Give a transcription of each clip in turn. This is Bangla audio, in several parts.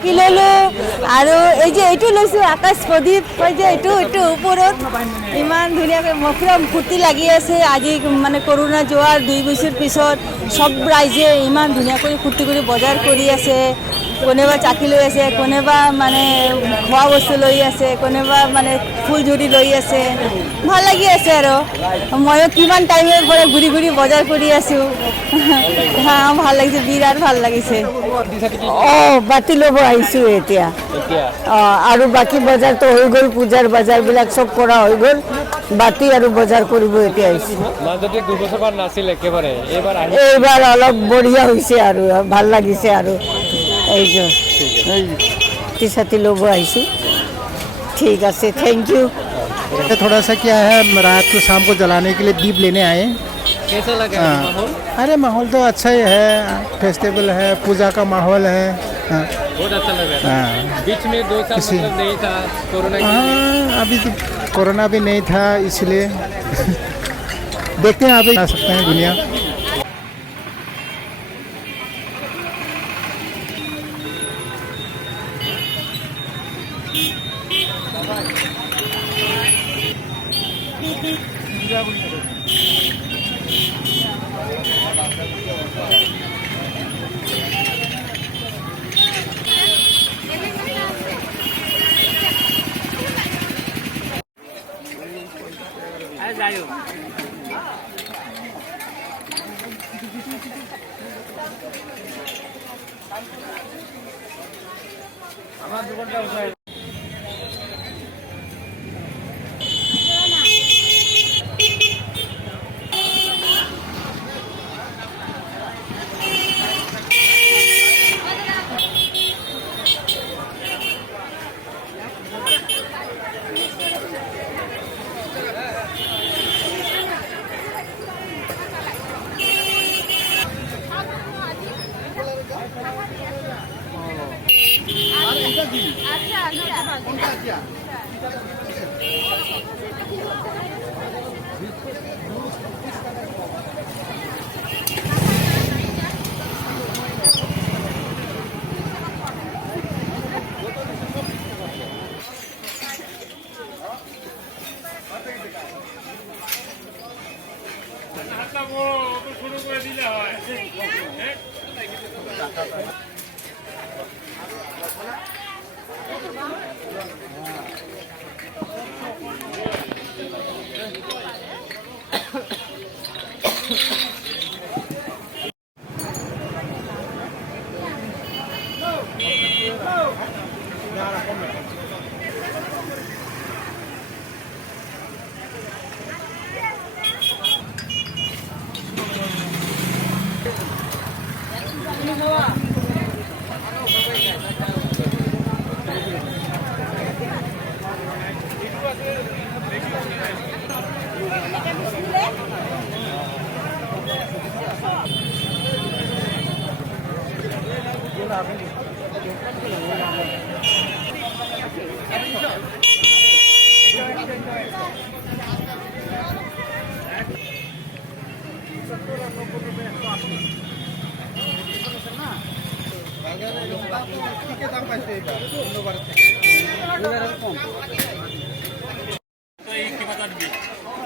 চাকি ললো আৰু এই যে এইটো লৈছোঁ আকাশ প্ৰদীপ হয় যে এইটো ওপৰত ইমান ধুনীয়াকৈ পুৰা ফূৰ্তি লাগি আছে আজি মানে কৰোণা যোৱাৰ 2 বছৰ পিছত সব ৰাইজে ইমান ধুনীয়াকৈ ফূৰ্তি কৰি বজাৰ কৰি আছে কোনোবা চাকি লৈ আছে কোনোবা মানে খোৱা বস্তু লৈ আছে কোনোবা মানে ফুলঝুৰি লৈ আছে ভাল লাগি আছে আৰু ময়ো কিমান টাইমৰ পৰা ঘূৰি ঘূৰি বজাৰ কৰি আছোঁ হা ভাল লাগিছে বিৰাট ভাল লাগিছে বাতি ল'ব আহিছোঁ এতিয়া আৰু বাকী বজাৰটো হৈ গ'ল পূজাৰ বজাৰবিলাক চব কৰা হৈ গ'ল বাতি আৰু বজাৰ কৰিব এতিয়া আহিছোঁ এইবাৰ অলপ বঢ়িয়া হৈছে আৰু ভাল লাগিছে আৰু এইটো ছাতি ল'ব আহিছোঁ ঠিক আছে थैंक यू थोड़ा सा क्या है रात को शाम को जलाने के लिए दीप लेने आए कैसा लगा माहौल? अरे माहौल तो अच्छा ही है फेस्टिवल है पूजा का माहौल है बहुत अच्छा लगा बीच में 2 साल मतलब नहीं था कोरोना अभी तो कोरोना भी नहीं था इसलिए देखते हैं अभी आ सकते हैं दुनिया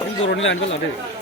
Ini turun ini lanjut lah deh.